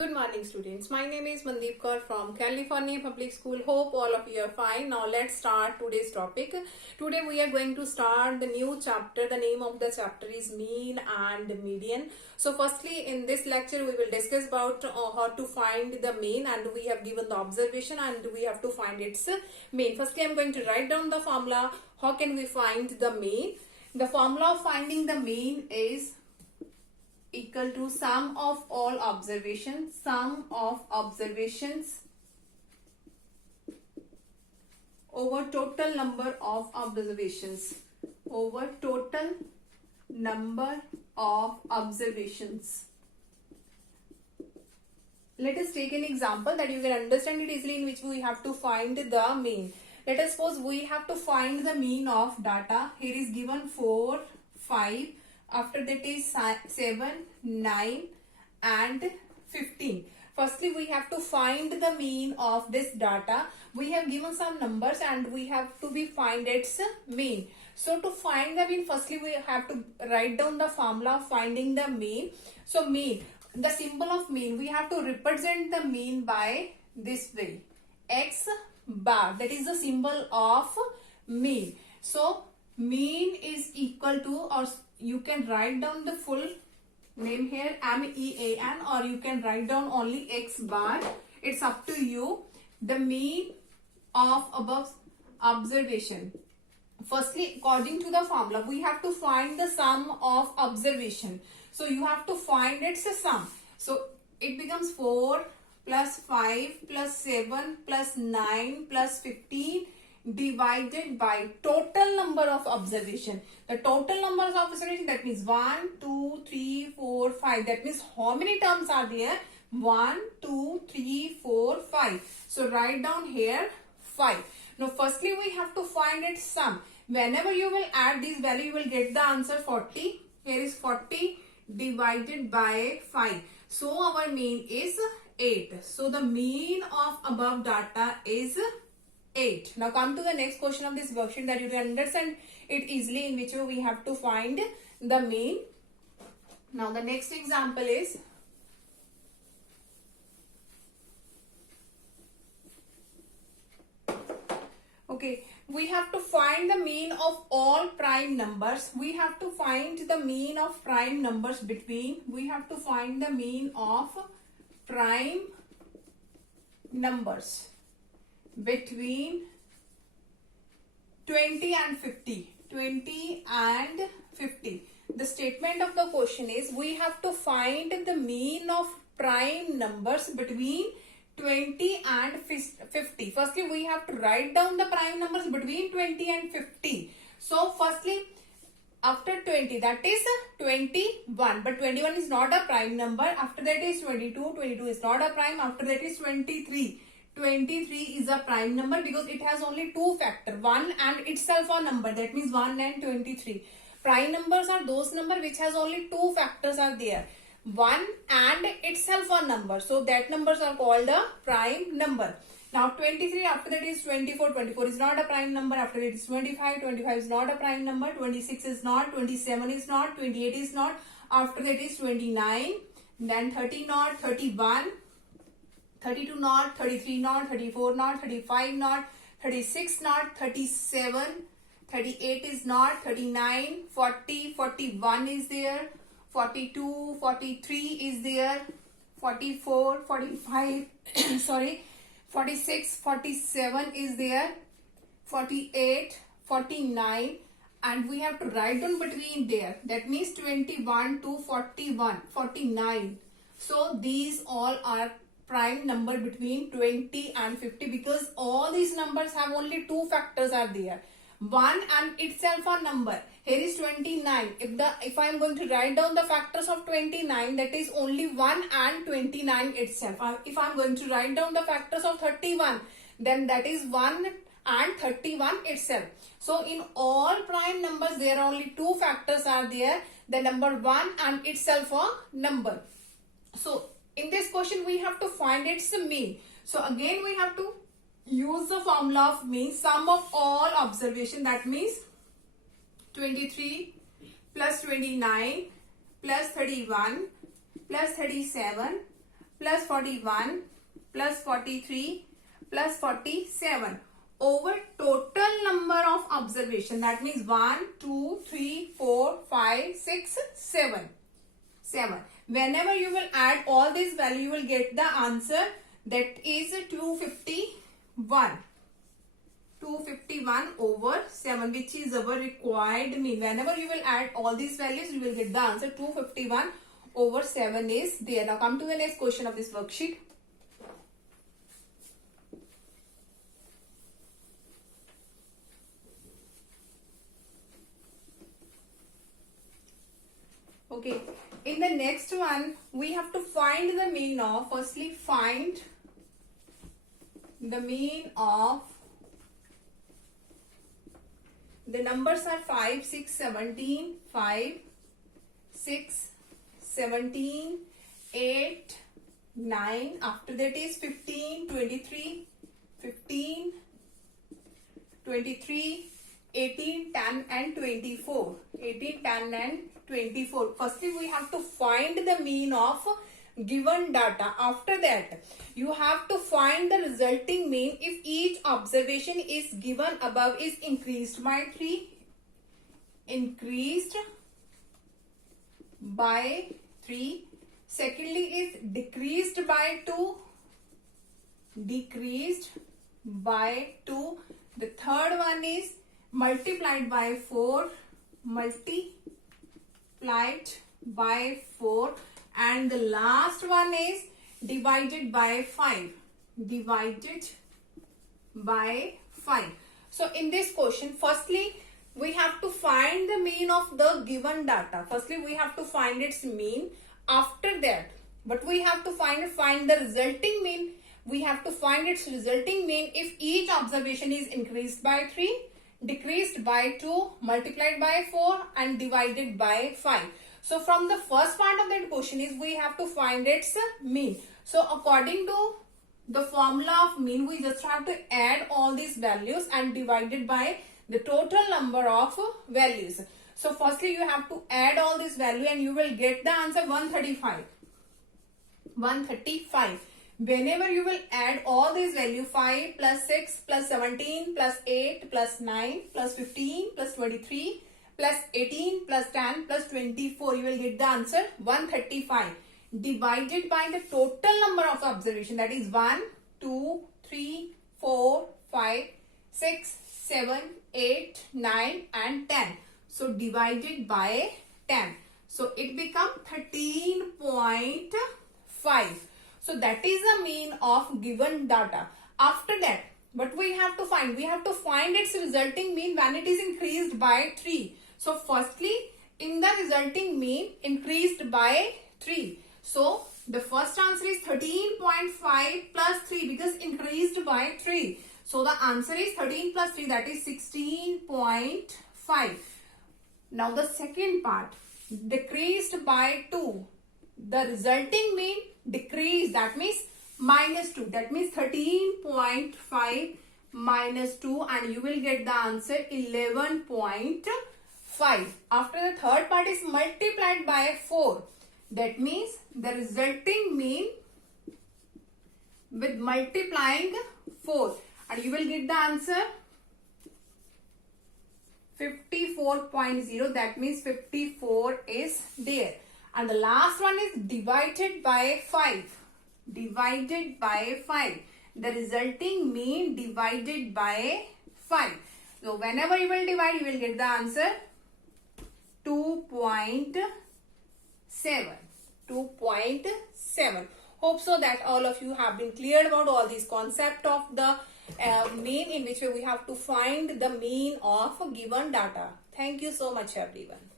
Good morning, students. My name is Mandeep Kaur from California Public School. Hope all of you are fine. Now let's start today's topic. Today we are going to start the new chapter. The name of the chapter is mean and median. So firstly, in this lecture we will discuss about how to find the mean, and we have given the observation and we have to find its mean. Firstly, I am going to write down the formula. How can we find the mean? The formula of finding the mean is equal to sum of all observations, over total number of observations, Let us take an example that you can understand it easily, in which we have to find the mean. Let us suppose we have to find the mean of data. Here is given 4, 5. After that is 7, 9 and 15. Firstly, we have to find the mean of this data. We have given some numbers and we have to find its mean. So to find the mean, firstly we have to write down the formula of finding the mean. So mean, the symbol of mean, we have to represent the mean by this way. X bar, that is the symbol of mean. So mean is equal to, or you can write down the full name here, MEAN, or you can write down only X bar. It's up to you. The mean of above observation. Firstly, according to the formula, we have to find the sum of observation. So you have to find its sum. So it becomes 4 plus 5 plus 7 plus 9 plus 15 divided by total number of observation. The total number of observation, that means 1, 2, 3, 4, 5. That means how many terms are there? 1, 2, 3, 4, 5. So write down here 5. Now firstly we have to find its sum. Whenever you will add this value, you will get the answer 40. Here is 40 divided by 5. So our mean is 8. So the mean of above data is 8. Now come to the next question of this worksheet, that you can understand it easily, in which we have to find the mean. Now the next example is, okay, we have to find the mean of all prime numbers. We have to find the mean of prime numbers between, we have to find the mean of prime numbers between 20 and 50. 20 and 50. The statement of the question is, we have to find the mean of prime numbers between 20 and 50. Firstly, we have to write down the prime numbers between 20 and 50. So firstly, after 20, that is 21, but 21 is not a prime number. After that is 22, 22 is not a prime. After that is 23. 23 is a prime number because it has only two factors, 1 and itself a number, that means 1 and 23. Prime numbers are those numbers which has only two factors are there, 1 and itself a number. So that numbers are called a prime number. Now 23, after that is 24. 24 is not a prime number. After that is 25. 25 is not a prime number. 26 is not. 27 is not. 28 is not. After that is 29. Then 30 not. 31. 32 not, 33 not, 34 not, 35 not, 36 not, 37, 38 is not, 39, 40, 41 is there, 42, 43 is there, 44, 45, sorry, 46, 47 is there, 48, 49, and we have to write down between there. That means 21 to 41, 49. So these all are prime number between 20 and 50, because all these numbers have only two factors are there, 1 and itself a number. Here is 29. If I am going to write down the factors of 29, that is only 1 and 29 itself. If I am going to write down the factors of 31, then that is 1 and 31 itself. So in all prime numbers, there are only two factors are there, the number 1 and itself a number. So in this question, we have to find its mean. So again, we have to use the formula of mean, sum of all observation. That means 23 plus 29 plus 31 plus 37 plus 41 plus 43 plus 47 over total number of observation. That means 1, 2, 3, 4, 5, 6, 7. 7. Whenever you will add all these value, you will get the answer, that is 251. 251 over 7, which is our required mean. Whenever you will add all these values, you will get the answer 251 over 7 is there. Now come to the next question of this worksheet. Okay, in the next one, we have to find the mean of, firstly find the mean of, the numbers are 5, 6, 17, 5, 6, 17, 8, 9, after that is 15, 23, 15, 23, 18, 10 and 24. 18, 10 and 24. Firstly, we have to find the mean of given data. After that, you have to find the resulting mean if each observation is given above is increased by 3, increased by 3. Secondly is decreased by 2, decreased by 2. The third one is multiplied by 4, multiplied by 4, and the last one is divided by 5, divided by 5. So in this question, firstly we have to find the mean of the given data. Firstly we have to find its mean. After that, but we have to find the resulting mean. We have to find its resulting mean if each observation is increased by 3, decreased by 2, multiplied by 4 and divided by 5. So from the first part of that question is we have to find its mean. So according to the formula of mean, we just have to add all these values and divide it by the total number of values. So firstly you have to add all this value and you will get the answer 135. 135. Whenever you will add all these value, 5 plus 6 plus 17 plus 8 plus 9 plus 15 plus 23 plus 18 plus 10 plus 24, you will get the answer 135 divided by the total number of observation, that is 1, 2, 3, 4, 5, 6, 7, 8, 9 and 10. So divided by 10. So it becomes 13.5. So that is the mean of given data. After that, what we have to find? We have to find its resulting mean when it is increased by 3. So firstly, in the resulting mean increased by 3. So the first answer is 13.5 plus 3 because increased by 3. So the answer is 13 plus 3, that is 16.5. Now the second part, decreased by 2. The resulting mean decreased, that means minus 2. That means 13.5 minus 2 and you will get the answer 11.5. After the third part is multiplied by 4. That means the resulting mean with multiplying 4 and you will get the answer 54.0. That means 54 is there. And the last one is divided by 5. Divided by 5. The resulting mean divided by 5. So whenever you will divide, you will get the answer 2.7. 2.7. Hope so that all of you have been cleared about all these concept of the mean, in which way we have to find the mean of given data. Thank you so much everyone.